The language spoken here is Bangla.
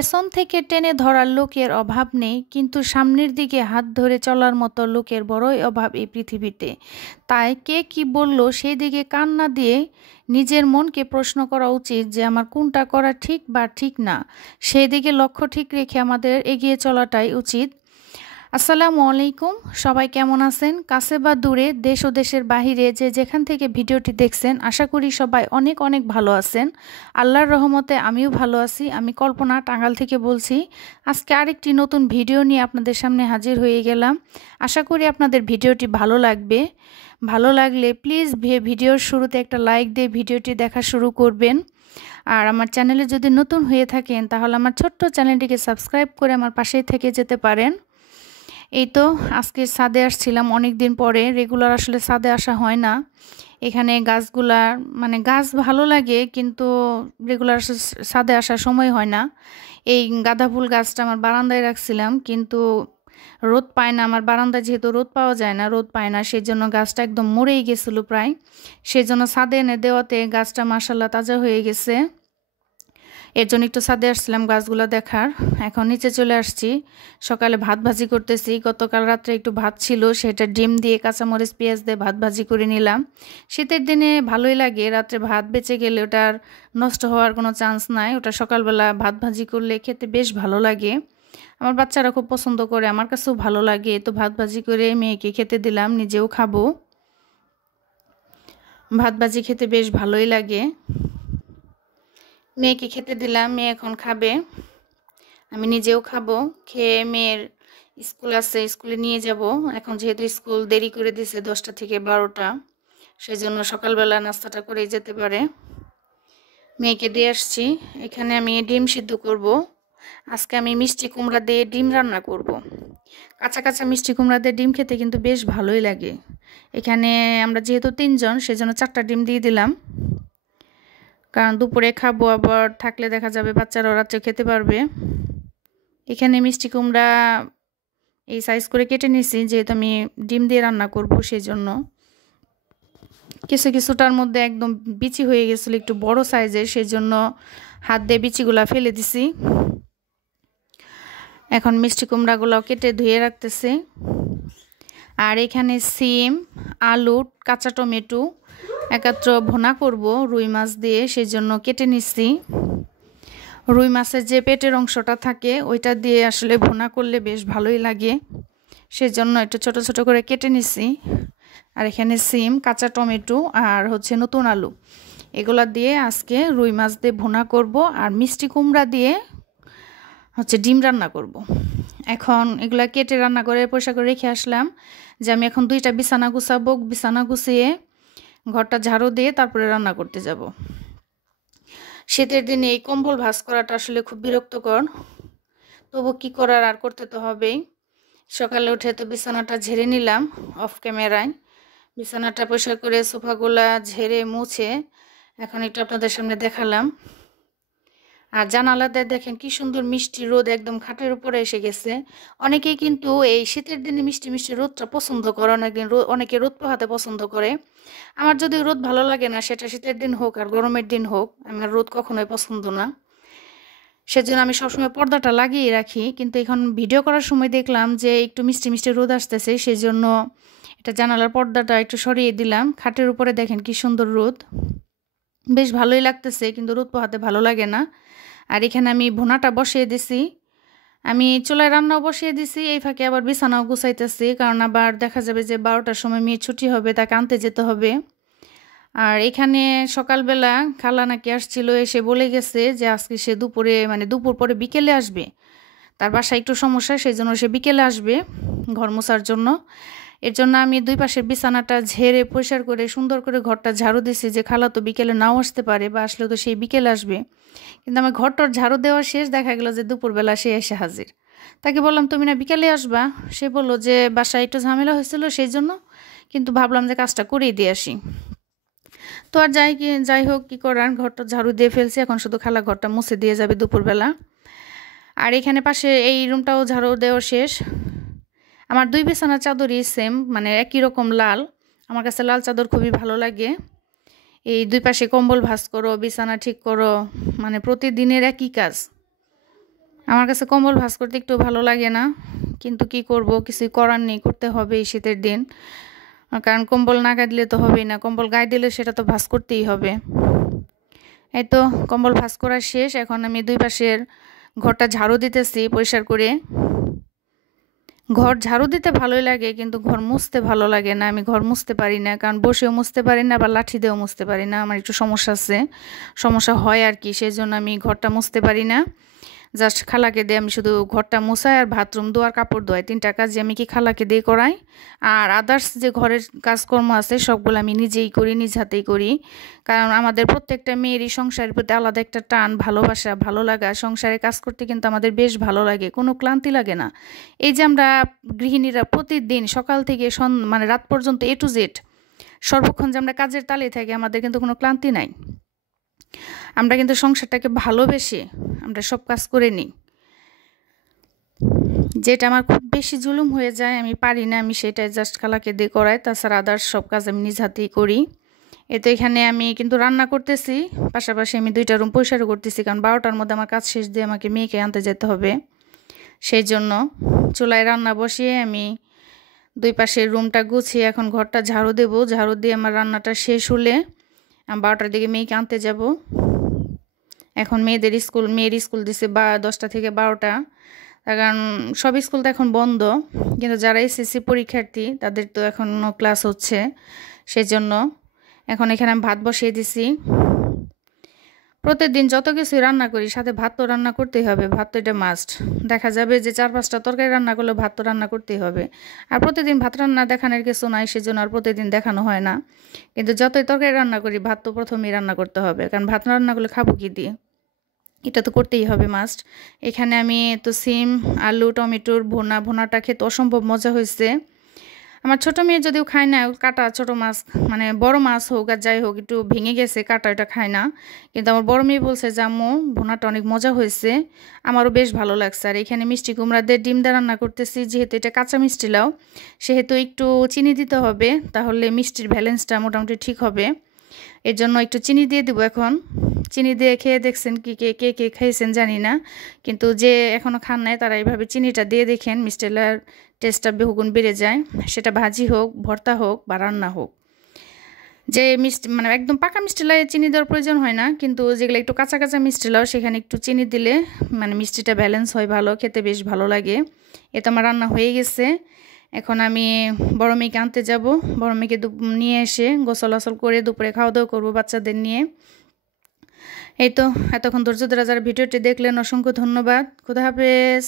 পেছন থেকে টেনে ধরার লোকের অভাব নেই, কিন্তু সামনের দিকে হাত ধরে চলার মতো লোকের বড়ই অভাব এই পৃথিবীতে। তাই কে কি বলল সেই দিকে কান না দিয়ে নিজের মনকে প্রশ্ন করা উচিত যে আমার কোনটা করা ঠিক বা ঠিক না। সেই দিকে লক্ষ্য ঠিক রেখে আমাদের এগিয়ে চলাটাই উচিত। আসসালামু আলাইকুম, সবাই কেমন আছেন? কাছে বা দূরে, দেশ ও দেশের বাহিরে যে যেখান থেকে ভিডিওটি দেখছেন, আশা করি সবাই অনেক অনেক ভালো আছেন। আল্লাহর রহমতে আমিও ভালো আছি। আমি কল্পনা, টাঙ্গাইল থেকে বলছি। আজকে আরেকটি নতুন ভিডিও নিয়ে আপনাদের সামনে হাজির হয়ে গেলাম। আশা করি আপনাদের ভিডিওটি ভালো লাগবে। ভালো লাগলে প্লিজ ভিডিওর শুরুতে একটা লাইক দিয়ে ভিডিওটি দেখা শুরু করবেন। আর আমার চ্যানেলে যদি নতুন হয়ে থাকেন তাহলে আমার ছোট্ট চ্যানেলটিকে সাবস্ক্রাইব করে আমার পাশেই থেকে যেতে পারেন। এই তো আজকে ছাদে আসছিলাম অনেক দিন পরে। রেগুলার আসলে ছাদে আসা হয় না। এখানে গাছগুলা গাছ ভালো লাগে, কিন্তু রেগুলার ছাদে আসার সময় হয় না। এই গাঁদা ফুল গাছটা আমার বারান্দায় রাখছিলাম, কিন্তু রোদ পায় না। আমার বারান্দায় যেহেতু রোদ পাওয়া যায় না, রোদ পায় না, সেই জন্য গাছটা একদম মরেই গেছিলো প্রায়। সেই জন্য ছাদে এনে দেওয়াতে গাছটা মাশাআল্লাহ তাজা হয়ে গেছে। এর জন্য একটু ছাদে আসছিলাম গাছগুলো দেখার। এখন নিচে চলে আসছি। সকালে ভাত ভাজি করতেছি। গতকাল রাত্রে একটু ভাত ছিল, সেটা ডিম দিয়ে কাঁচামরিচ পেঁয়াজ দিয়ে ভাত ভাজি করে নিলাম। শীতের দিনে ভালোই লাগে, রাত্রে ভাত বেঁচে গেলে ওটার নষ্ট হওয়ার কোনো চান্স নাই। ওটা সকালবেলা ভাত ভাজি করলে খেতে বেশ ভালো লাগে। আমার বাচ্চারা খুব পছন্দ করে, আমার কাছেও ভালো লাগে। তো ভাত ভাজি করে মেয়েকে খেতে দিলাম, নিজেও খাবো। ভাত ভাজি খেতে বেশ ভালোই লাগে। মেয়েকে খেতে দিলাম, মেয়ে এখন খাবে, আমি নিজেও খাবো। খেয়ে মেয়ের স্কুল আছে, স্কুলে নিয়ে যাব। এখন যেহেতু স্কুল দেরি করে দিছে 10টা থেকে 12টা, সেই জন্য সকালবেলা নাস্তাটা করেই যেতে পারে। মেয়েকে দিয়ে আসছি। এখানে আমি ডিম সিদ্ধ করব। আজকে আমি মিষ্টি কুমড়া দিয়ে ডিম রান্না করব। কাঁচা কাঁচা মিষ্টি কুমড়া দিয়ে ডিম খেতে কিন্তু বেশ ভালোই লাগে। এখানে আমরা যেহেতু 3 জন, সেই জন্য 4টা ডিম দিয়ে দিলাম, কারণ দুপুরে খাবো, আবার থাকলে দেখা যাবে বাচ্চারাও রাত্রে খেতে পারবে। এখানে মিষ্টি কুমড়া এই সাইজ করে কেটে নিয়েছি, যেহেতু আমি ডিম দিয়ে রান্না করব সেই জন্য। কিছুটার মধ্যে একদম বিচি হয়ে গেছিলো, একটু বড় সাইজের, সেই জন্য হাত দিয়ে বিচিগুলা ফেলে দিছি। এখন মিষ্টি কুমড়াগুলাও কেটে ধুয়ে রাখতেছি। আর এখানে সিম, আলু, কাঁচা টমেটো একত্র ভুনা করব রুই মাছ দিয়ে, সেই জন্য কেটে নিচ্ছি। রুই মাছের যে পেটের অংশটা থাকে ওইটা দিয়ে আসলে ভুনা করলে বেশ ভালোই লাগে, সেজন্য একটু ছোট ছোট করে কেটে নিছি। আর এখানে সিম, কাঁচা টমেটো আর নতুন আলু, এগুলা দিয়ে আজকে রুই মাছ দিয়ে ভুনা করব। আর মিষ্টি কুমড়া দিয়ে ডিম রান্না করব। এখন এগুলা কেটে রান্না করে পরিষ্কার করে রেখে আসলাম, যে আমি এখন 2টা বিছানা গুছাবো। বিছানা গুছিয়ে ঘরটা ঝাড়ু দিয়ে তারপরে রান্না করতে যাব। শীতের দিনে এই কম্বল ভাঁজ করাটা আসলে খুব বিরক্তকর, তবু কি করার, আর করতে তো হবেই। সকালে উঠে তো বিছানাটা ঝেড়ে নিলাম অফ ক্যামেরায়। বিছানাটা পরিষ্কার করে সোফাগুলা ঝেড়ে মুছে এখন একটু আপনাদের সামনে দেখালাম। আর জানালাতে দেখেন কি সুন্দর মিষ্টি রোদ একদম খাটের উপরে এসে গেছে। অনেকেই কিন্তু এই শীতের দিনে মিষ্টি মিষ্টি রোদটা পছন্দ করে, অনেকে রোদ পোহাতে পছন্দ করে। আমার যদি রোদ ভালো লাগে না, সেটা শীতের দিন হোক আর গরমের দিন হোক, আমার রোদ কখনোই পছন্দ না। সেজন্য আমি সবসময় পর্দাটা লাগিয়ে রাখি। কিন্তু এখন ভিডিও করার সময় দেখলাম যে একটু মিষ্টি মিষ্টি রোদ আসতেছে, সেই জন্য এটা জানালার পর্দাটা একটু সরিয়ে দিলাম। খাটের উপরে দেখেন কি সুন্দর রোদ, বেশ ভালোই লাগতেছে, কিন্তু রোদ পোহাতে ভালো লাগে না। আর এখানে আমি ভুনাটা বসিয়ে দিছি, আমি চুলায় রান্নাও বসিয়ে দিছি, এই ফাঁকে আবার বিছানাও গুছাইতেছি, কারণ আবার দেখা যাবে যে 12টার সময় মেয়ে ছুটি হবে, তাকে আনতে যেতে হবে। আর এখানে সকালবেলা খালা নাকি আসছিল, এসে বলে গেছে যে আজকে সে দুপুরে দুপুর পরে বিকেলে আসবে। তার বাসায় একটু সমস্যা, সেই জন্য সে বিকেলে আসবে ঘর মোছার জন্য। এর জন্য আমি 2 পাশের বিছানাটা ঝেড়ে পরিষ্কার করে সুন্দর করে ঘরটা ঝাড়ু দিছি, যে খালা তো বিকেলে নাও আসতে পারে, বা আসলেও তো সেই বিকেলে আসবে। কিন্তু আমার ঘরটার ঝাড়ু দেওয়া শেষ, দেখা গেল যে দুপুরবেলা সে এসে হাজির। তাকে বললাম তুমি না বিকেলে আসবা, সে বললো যে বাসায় একটু ঝামেলা হয়েছিল সেই জন্য, কিন্তু ভাবলাম যে কাজটা করেই দিয়ে আসি। তো আর যাই হোক, কি করার, ঘরটা ঝাড়ু দিয়ে ফেলছি, এখন শুধু খালা ঘরটা মুছে দিয়ে যাবে দুপুরবেলা। আর এখানে পাশে এই রুমটাও ঝাড়ু দেওয়া শেষ। আমার 2 বিছানার চাদরই সেম, একই রকম লাল। আমার কাছে লাল চাদর খুবই ভালো লাগে। এই 2 পাশে কম্বল ভাঁজ করো, বিছানা ঠিক করো, প্রতিদিনের একই কাজ। আমার কাছে কম্বল ভাঁজ করতে একটু ভালো লাগে না, কিন্তু কি করব, কিছুই করার নেই, করতে হবে এই শীতের দিন। কারণ কম্বল না গায়ে দিলে তো হবেই না, কম্বল গায়ে দিলে সেটা তো ভাঁজ করতেই হবে। এই তো কম্বল ভাঁজ করা শেষ। এখন আমি দুই পাশের ঘরটা ঝাড়ু দিতেছি পরিষ্কার করে। ঘর ঝাড়ু দিতে ভালোই লাগে, কিন্তু ঘর মুছতে ভালো লাগে না। আমি ঘর মুছতে পারি না, কারণ বসেও মুছতে পারি না, বা লাঠি দিয়েও মুছতে পারি না। আমার একটু সমস্যা আছে, সমস্যা হয় আর কি, সেই জন্য আমি ঘরটা মুছতে পারি না। জাস্ট খালাকে দিয়ে আমি শুধু ঘরটা মুছাই আর বাথরুম ধোয়ার কাপড় ধোয়াই, 3টা কাজ আমি কি খালাকে দিয়ে করাই। আর আদার্স যে ঘরের কাজকর্ম আছে সবগুলো আমি নিজেই করি, নিজ হাতেই করি। কারণ আমাদের প্রত্যেকটা মেয়েরই সংসারের প্রতি আলাদা একটা টান, ভালোবাসা, ভালো লাগা। সংসারে কাজ করতে কিন্তু আমাদের বেশ ভালো লাগে, কোনো ক্লান্তি লাগে না। এই যে আমরা গৃহিণীরা প্রতিদিন সকাল থেকে মানে রাত পর্যন্ত A to Z সর্বক্ষণ যে আমরা কাজের তালে থাকি, আমাদের কিন্তু কোনো ক্লান্তি নাই। আমরা কিন্তু সংসারটাকে ভালোবেসে আমরা সব কাজ করে নিই। যেটা আমার খুব বেশি জুলুম হয়ে যায়, আমি পারি না, আমি সেটাই জাস্ট খালাকে দিয়ে করাই। তাছাড়া আদার্স সব কাজ আমি নিজ হাতেই করি। তো এখানে আমি কিন্তু রান্না করতেছি, পাশাপাশি আমি 2টা রুম পরিষ্কার করতেছি, কারণ 12টার মধ্যে আমার কাজ শেষ দিয়ে আমাকে মেয়েকে আনতে যেতে হবে। সেই জন্য চুলায় রান্না বসিয়ে আমি 2 পাশের রুমটা গুছিয়ে এখন ঘরটা ঝাড়ু দেব। ঝাড়ু দিয়ে আমার রান্নাটা শেষ হলে আমি 12টার দিকে মেয়েকে আনতে যাব। এখন মেয়ের স্কুল দিছে 10টা থেকে 12টা, কারণ সব স্কুল তো এখন বন্ধ, কিন্তু যারা SSC পরীক্ষার্থী তাদের তো এখনও ক্লাস হচ্ছে। সেই জন্য এখন এখানে আমি ভাত বসিয়ে দিছি। প্রতিদিন যত কিছু রান্না করি সাথে ভাত তো রান্না করতেই হবে, ভাত তো এটা মাস্ট। দেখা যাবে যে 4-5টা তরকারি রান্না করলে ভাত তো রান্না করতেই হবে। আর প্রতিদিন ভাত রান্না দেখানোর কিছু নাই, সেজন্য আর প্রতিদিন দেখানো হয় না। কিন্তু যতই তরকারি রান্না করি ভাত তো প্রথমেই রান্না করতে হবে, কারণ ভাত রান্না করলে খাবো কি দিয়ে, এটা তো করতেই হবে মাস্ট। এখানে আমি তো সিম, আলু, টমেটোর ভুনাটা খেতে অসম্ভব মজা হয়েছে। আমার ছোট মেয়ে যদিও খায় না কাটা ছোট মাছ, মানে বড় মাছ হোক আর যাই হোক একটু ভেঙে গেছে কাটা, এটা খায় না। কিন্তু আমার বড় মেয়ে বলছে যে আম্মু ভুনাটা অনেক মজা হয়েছে, আমারও বেশ ভালো লাগছে। আর এখানে মিষ্টি কুমড়া দিয়ে ডিম দিয়ে রান্না করতেছি। যেহেতু এটা কাঁচা মিষ্টি লাউ, সেহেতু একটু চিনি দিতে হবে, তাহলে মিষ্টির ব্যালেন্সটা মোটামুটি ঠিক হবে। এর জন্য একটু চিনি দিয়ে দিব। এখন চিনি দিয়ে খেয়ে দেখছেন কে খেয়েছেন জানি না, কিন্তু যে এখনও খান নাই তারা এইভাবে চিনিটা দিয়ে দেখেন, মিষ্টিলার টেস্টটা বহুগুণ বেড়ে যায়। সেটা ভাজি হোক, ভর্তা হোক বা রান্না হোক। যে মিষ্টি মানে একদম পাকা মিষ্টি লাউ চিনি দেওয়ার প্রয়োজন হয় না, কিন্তু যেগুলো একটু কাঁচা কাঁচা মিষ্টি লাউ সেখানে একটু চিনি দিলে মানে মিষ্টিটা ব্যালেন্স হয় ভালো, খেতে বেশ ভালো লাগে। তো আমার রান্না হয়ে গেছে। এখন আমি বড় মেয়েকে আনতে যাব। বড় মেয়েকে নিয়ে এসে গোসল আসল করে দুপুরে খাওয়া দাওয়া করবো বাচ্চাদের নিয়ে। এই তো এতক্ষণ ধৈর্য ধরে যারা ভিডিওটি দেখলেন অসংখ্য ধন্যবাদ। খোদা হাফেজ।